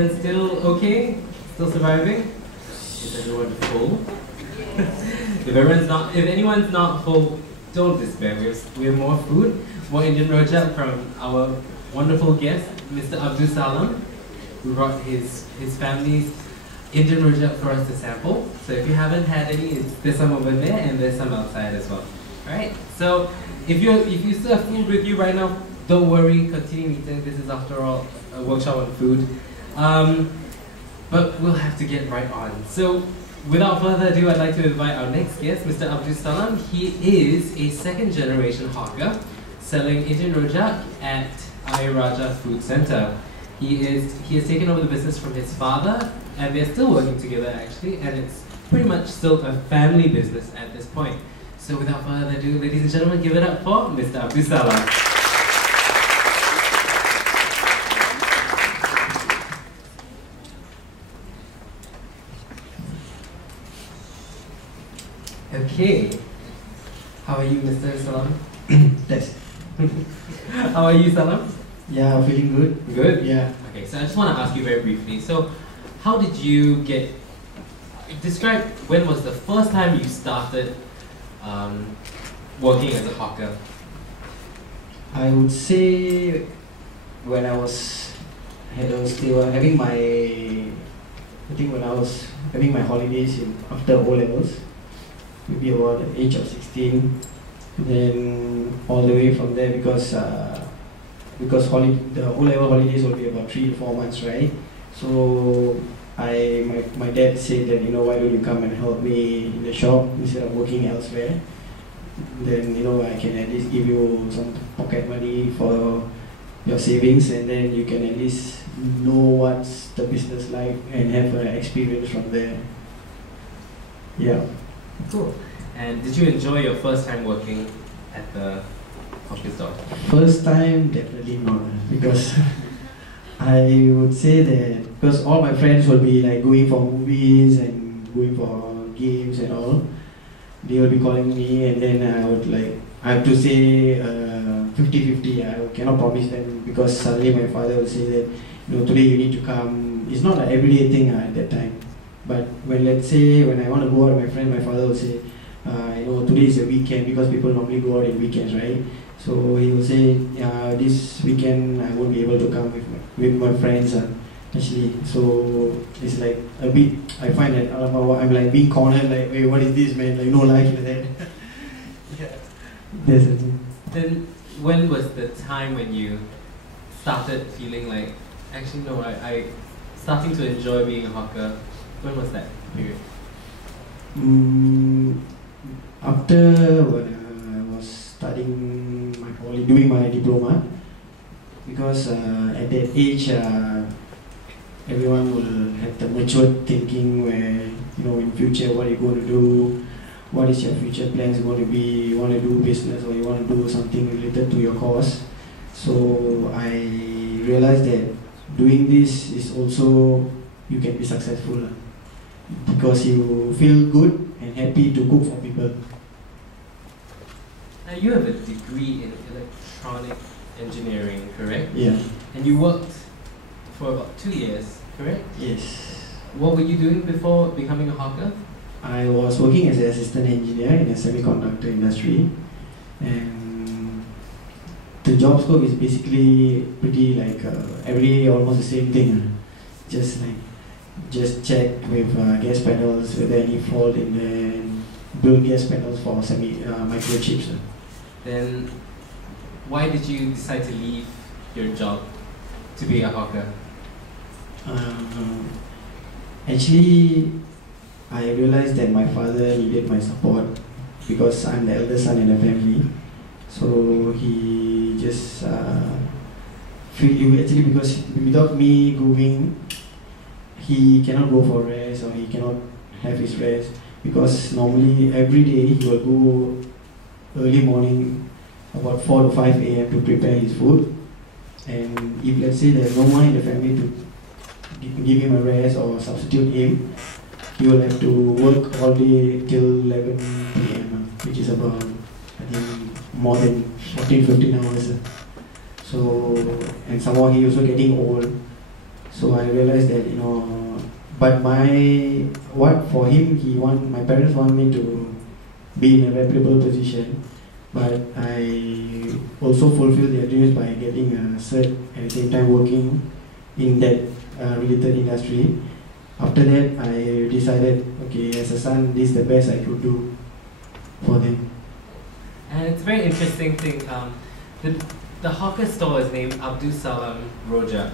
everyone still okay? Still surviving? Is everyone full? If anyone's not full, don't despair. We have more food, more Indian rojak from our wonderful guest, Mr. Abdhus Salam, who brought his family's Indian rojak for us to sample. So if you haven't had any, there's some over there and there's some outside as well. Alright? So if you still have food with you right now, don't worry, continue eating. This is after all a workshop on food. But we'll have to get right on. So without further ado, I'd like to invite our next guest, Mr. Abdhus Salam. He is a second-generation hawker selling Indian rojak at Raja Food Center. He has taken over the business from his father, and they're still working together actually, and it's pretty much still a family business at this point. So without further ado, ladies and gentlemen, give it up for Mr. Abdhus Salam. Okay. How are you, Mr. Salam? Yes. How are you, Salam? Yeah, I'm feeling good. Good? Yeah. Okay, so I just want to ask you very briefly. So, how did you describe when was the first time you started working as a hawker? I would say when I was having my, I think when I was having my holidays after O levels, maybe about the age of 16, then all the way from there because the O level holidays will be about 3 to 4 months, right? So my dad said that, why don't you come and help me in the shop instead of working elsewhere? Then I can at least give you some pocket money for your savings, and then you can at least know what's the business like and have an experience from there. Yeah. Cool. And did you enjoy your first time working at the hawker store? First time, definitely not, because I would say that because all my friends will be like going for movies and going for games and all, they will be calling me, and then I have to say 50-50. I cannot promise them because suddenly my father will say that today you need to come. It's not an everyday thing at that time. But let's say when I want to go out with my friend, my father will say, today is a weekend because people normally go out in weekends, right? So he will say, this weekend I won't be able to come with my friends actually. So it's like a bit, I find that I'm like being cornered, like, wait, what is this, man? Like, no life like that. Yeah. That's it. Then when was the time when you started feeling like, actually no, I starting to enjoy being a hawker? When was that period? After when I was studying doing my diploma, because at that age, everyone will have the mature thinking where, in future, what are you going to do? What is your future plans going to be? You want to do business or you want to do something related to your course? So I realized that doing this is also, you can be successful because you feel good and happy to cook for people. Now you have a degree in electronic engineering, correct? Yeah. And you worked for about 2 years, correct? Yes. What were you doing before becoming a hawker? I was working as an assistant engineer in a semiconductor industry, and the job scope is basically pretty like every day almost the same thing. Just check with gas panels whether any fault in there, and build gas panels for microchips. Then why did you decide to leave your job to be a hawker? Actually, I realized that my father needed my support because I'm the eldest son in the family. So he just actually, because without me going, he cannot go for rest or he cannot have his rest, because normally every day he will go early morning about 4 to 5 a.m. to prepare his food, and if let's say there's no one in the family to give him a rest or substitute him, he will have to work all day till 11 p.m., which is about, I think, more than 14-15 hours. So, and somehow he also getting old. So I realized that, but what for him, my parents want me to be in a reputable position, but I also fulfill their dreams by getting a cert at the same time working in that related industry. After that, I decided, okay, as a son, this is the best I could do for them. And it's a very interesting thing. The hawker store is named Abdhus Salam Rojak,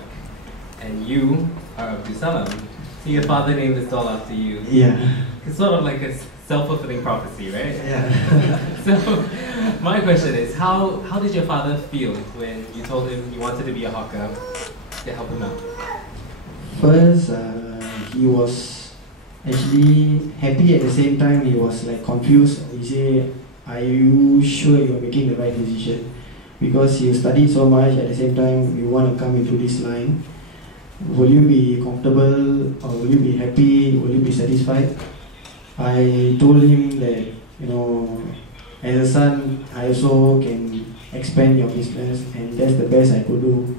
and you are Abdhus Salam. So your father named the stall after you. Yeah. It's sort of like a self-fulfilling prophecy, right? Yeah. So my question is, how did your father feel when you told him you wanted to be a hawker to help him out? First, he was actually happy. At the same time, he was like confused. He said, "Are you sure you are making the right decision? Because you studied so much, at the same time you want to come into this line. Will you be comfortable, or will you be happy? Will you be satisfied?" I told him that, as a son, I also can expand your business, and that's the best I could do.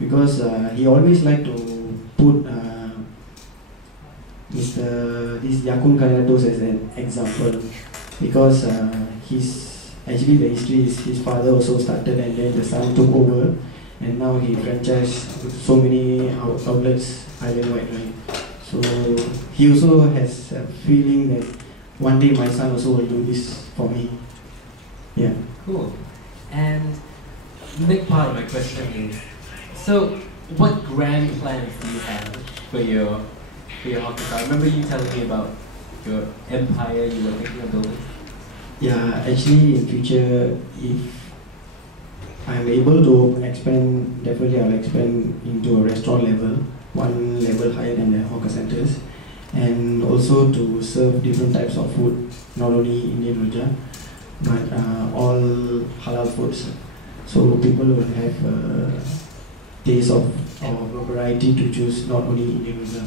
Because he always liked to put this Yakun Kanados as an example. Because actually the history is his father also started, and then the son took over, and now he franchised so many outlets island-wide, right? So he also has a feeling that one day my son also will do this for me. Yeah. Cool. And the next part of my question is, so what grand plans do you have for your hawker store? I remember you telling me about your empire you were thinking of building. Yeah, actually in future, if I'm able to expand, definitely I'll expand into a restaurant level, one level higher than the hawker centers, and also to serve different types of food, not only Indian Rojak, but all halal foods. So people will have a taste of a variety to choose, not only Indian Rojak.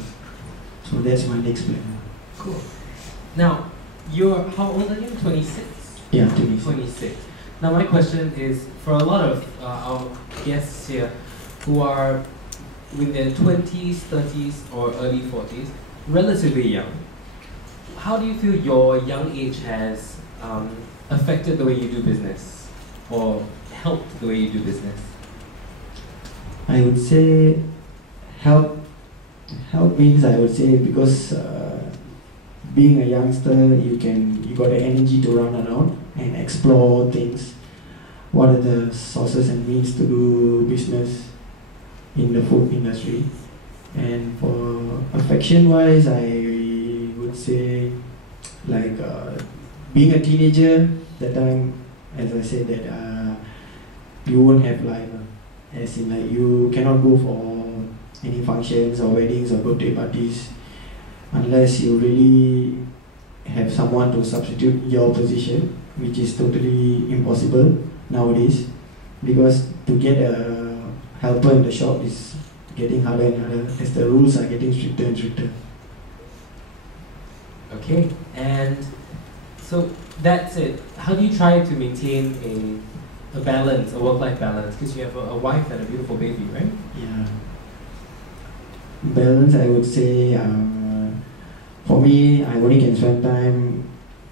So that's my next plan. Cool. Now, how old are you? 26? Yeah, 26. 26. Now my question is, for a lot of our guests here who are in their 20s, 30s or early 40s, relatively young, how do you feel your young age has affected the way you do business or helped the way you do business? I would say help means, I would say, because being a youngster, you got the energy to run around and explore things. What are the sources and means to do business in the food industry? And for affection wise, I would say, like being a teenager, that time, as I said, that you won't have life, as in like you cannot go for any functions or weddings or birthday parties unless you really have someone to substitute your position, which is totally impossible nowadays, because to get a helper in the shop is getting harder and harder as the rules are getting stricter and stricter. Okay, and so that's it. How do you try to maintain a balance, a work-life balance? Because you have a wife and a beautiful baby, right? Yeah. Balance, I would say, for me, I only can spend time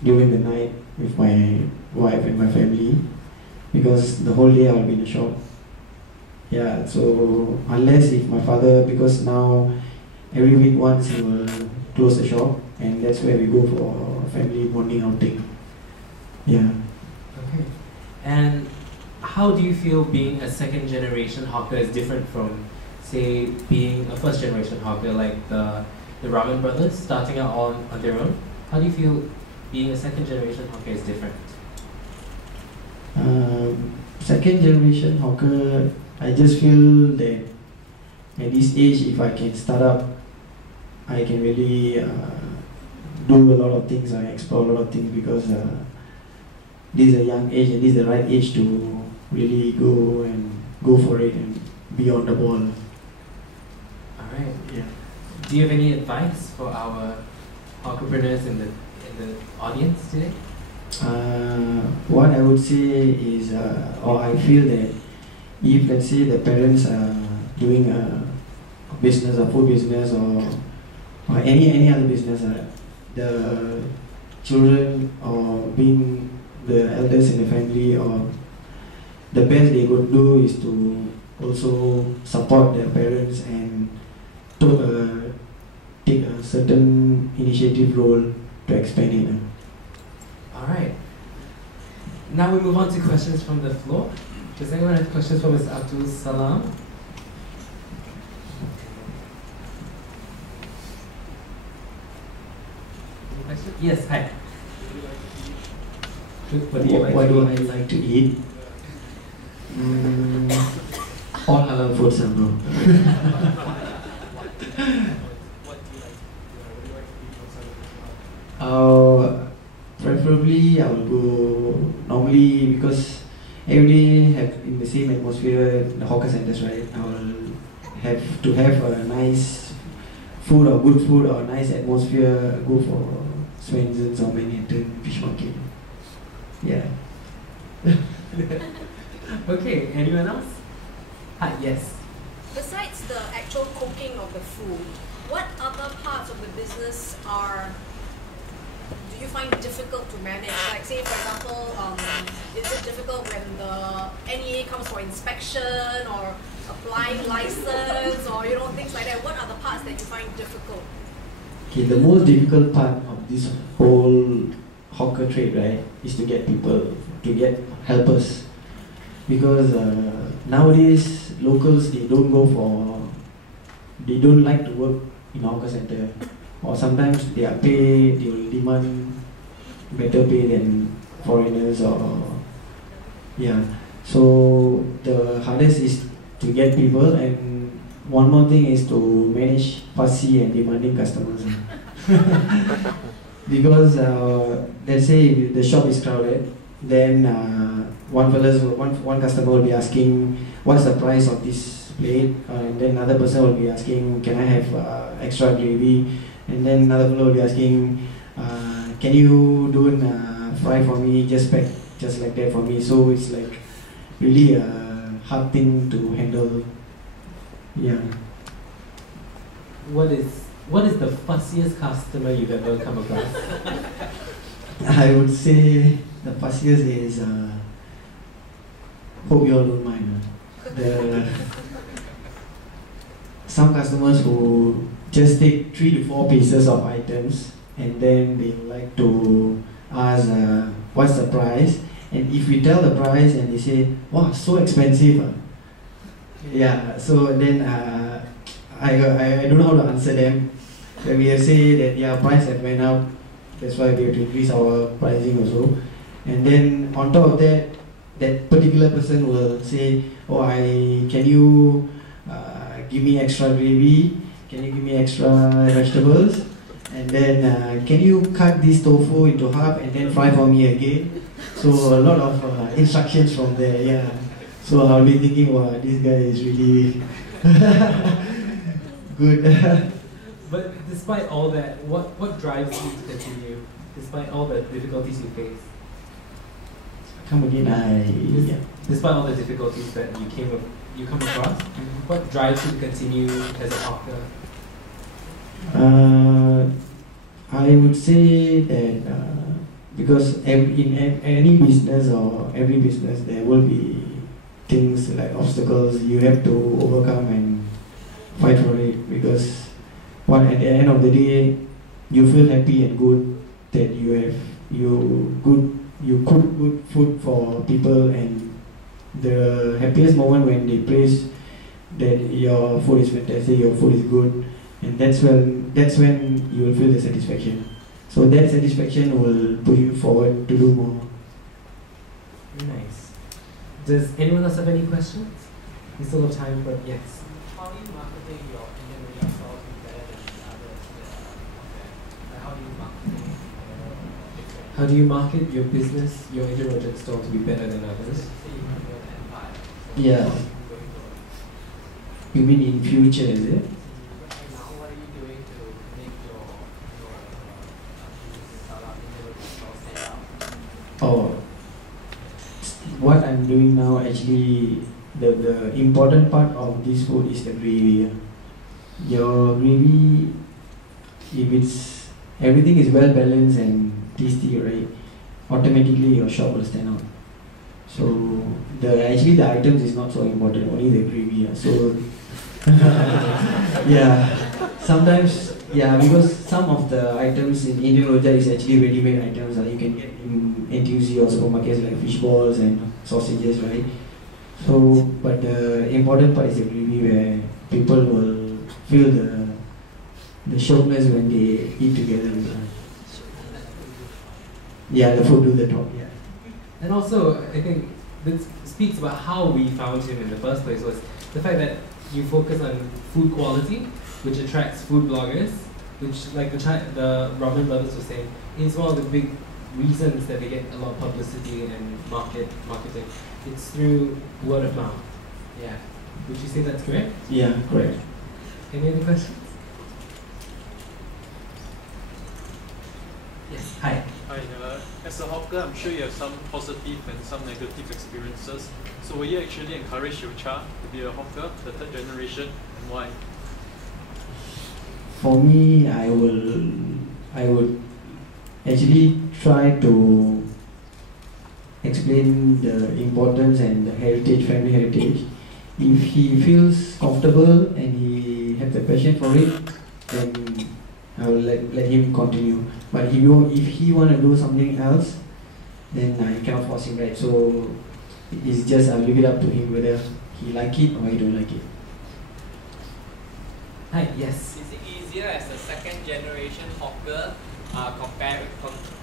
during the night with my wife and my family, because the whole day I'll be in the shop. Yeah, so unless if my father, because now every week once he will close the shop, and that's where we go for family bonding outing. Yeah. Okay. And how do you feel being a second generation hawker is different from, say, being a first generation hawker like the ramen brothers starting out on their own? How do you feel being a second generation hawker is different? Second generation hawker, I just feel that at this age, if I can start up, I can really do a lot of things, I explore a lot of things, because this is a young age and this is the right age to really go for it and be on the ball. Alright. Yeah. Do you have any advice for our hawkerpreneurs in the audience today? What I would say is, or I feel that if, let's say, the parents are doing business or food business or any other business, the children or being the elders in the family, or the best they could do is to also support their parents and take a certain initiative role to expand it. Alright. Now we move on to questions from the floor. Does anyone have questions for Mr. Abdhus? Salam? Any questions? Yes, hi. What do you like What to do I eat? like to eat? All halal foods, bro. Preferably I will go normally, because every day have in the same atmosphere, the hawker centers, right? I will have to have a nice food or good food or nice atmosphere. Go for Swenson's or Manhattan Fish Market. Yeah. Okay, anyone else? Hi, yes. Besides the actual cooking of the food, what other parts of the business do you find difficult to manage? Like, say for example, is it difficult when the NEA comes for inspection or applying license or things like that? What are the parts that you find difficult? Okay, the most difficult part of this whole hawker trade, right, is to get people, to get helpers. Because nowadays, locals, they don't like to work in a hawker center. Or sometimes they will demand better pay than foreigners yeah. So the hardest is to get people, and one more thing is to manage fussy and demanding customers. Because let's say if the shop is crowded, then one customer will be asking, what's the price of this plate? And then another person will be asking, can I have extra gravy? And then another fellow will be asking, can you do fry for me, just pack just like that for me? So it's like really a hard thing to handle. Yeah. What is the fussiest customer you've ever come across? I would say the fussiest is, hope you all don't mind. Some customers who just take 3 to 4 pieces of items, and then they like to ask what's the price, and if we tell the price and they say, wow, so expensive. Yeah, so then I don't know how to answer them. When we say that yeah, price have went up, that's why we have to increase our pricing also. And then on top of that, that particular person will say, oh, can you give me extra gravy? Can you give me extra vegetables? And then can you cut this tofu into half and then fry for me again? So a lot of instructions from there, yeah. So I'll be thinking, wow, this guy is really good. But despite all that, what drives you to continue? Despite all the difficulties you face? Come again, yeah. Despite all the difficulties that you come across, what drives you to continue as a hawker? I would say that because in any business or every business, there will be things like obstacles you have to overcome and fight for it, because at the end of the day, you feel happy and good that you cook good food for people, and the happiest moment when they praise that your food is fantastic, your food is good, and that's when you will feel the satisfaction. So that satisfaction will push you forward to do more. Nice. Does anyone else have any questions? We still have time for yes. How are you marketing your Indian rojak stall to be better than the others that are out there? Like, how do you market it? How do you market your business, your Indian rojak stall, to be better than others? Say you want to build an empire. So Yeah. how are you going to You mean in future, is it? right now, what are you doing to make your Salam Indian rojak stall stand out? Oh, what I'm doing now, actually, the important part of this food is the gravy. your gravy, if it's everything is well balanced and tasty, right, automatically your shop will stand out. So actually the items is not so important, only the gravy. So yeah, sometimes because some of the items in Indian Rojak is actually ready-made items that you can get in NTUC or supermarkets like fish balls and sausages, right? So, but the important part is the gravy where people will feel the sharpness when they eat together. Yeah, the food do the talk. Yeah. And also, I think this speaks about how we found him in the first place, was the fact that you focus on food quality, which attracts food bloggers, which, like the Ramen brothers were saying, is one of the big reasons that they get a lot of publicity and marketing. It's through word of mouth. Yeah. Would you say that's correct? Yeah, correct. Any other questions? Yes. Hi. Hi, as a hawker, I'm sure you have some positive and some negative experiences. So will you actually encourage your child to be a hawker, the third generation, and why? For me, I would actually try to explain the importance and the heritage, family heritage. If he feels comfortable and he has the passion for it, then I will let him continue. But if he want to do something else, then I cannot force him, right? So it's just I'll leave it up to him whether he like it or he don't like it. Hi, yes. Is it easier as a second generation hawker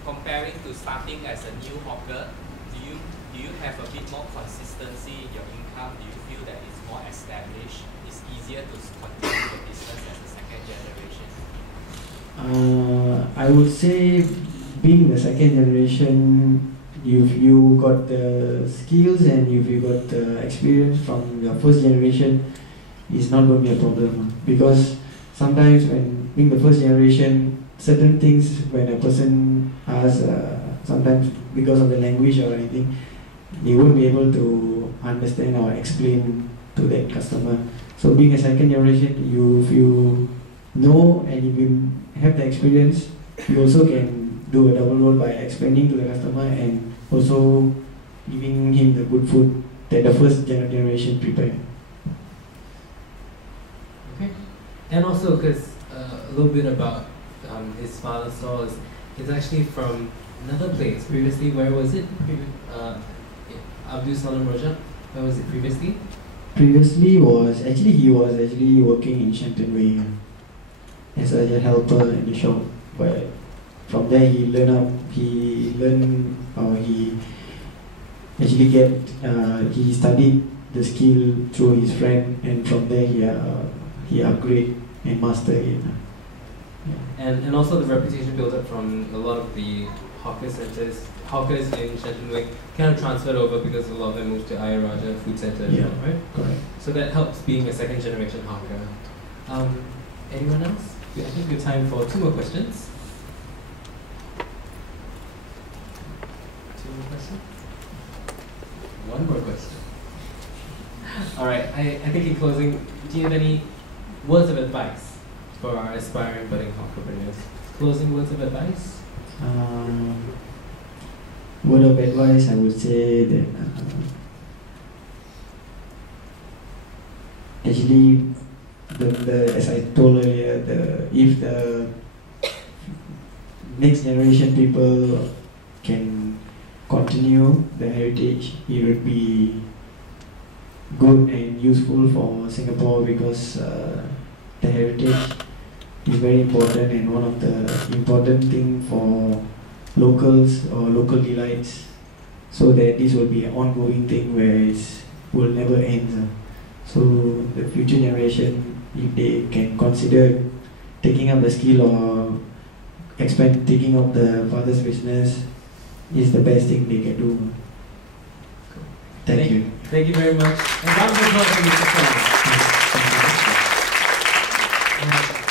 comparing to starting as a new hawker? Do you have a bit more consistency in your income? Do you feel that it's more established? It's easier to continue the business as a second generation? I would say being the second generation, if you got the skills and if you got the experience from your first generation, it's not going to be a problem. Because sometimes when being the first generation, certain things when a person asks, sometimes because of the language or anything, they won't be able to understand or explain to that customer. So being a second generation, if you know and if you have the experience, you also can do a double role by explaining to the customer and also giving him the good food that the first generation prepared. Okay. And also, because a little bit about his father's stall is actually from another place. Previously, where was it? Abdhus Salam Rojak. Where was it previously? Previously he was actually working in Shenton Way as a helper in the shop. But from there he he studied the skill through his friend, and from there he upgraded and mastered it. Yeah. And also the reputation built up from a lot of the hawkers in Shenton Way kind of transferred over because a lot of them moved to Ayer Rajah Food Centre as well, right? Correct. So that helps being a second generation hawker. Anyone else? I think we have time for 2 more questions. 2 more questions? 1 more question. Alright, I think in closing, do you have any words of advice for our aspiring budding hawkerpreneurs? Closing words of advice? Word of advice, I would say that actually, as I told earlier, if the next generation people can continue the heritage, it would be good and useful for Singapore, because the heritage is very important and one of the important things for locals or local delights, so that this will be an ongoing thing where it will never end. So the future generation, if they can consider taking up the skill or taking up the father's business, is the best thing they can do. Thank you. Thank you very much. And round of applause for Mr. Salam.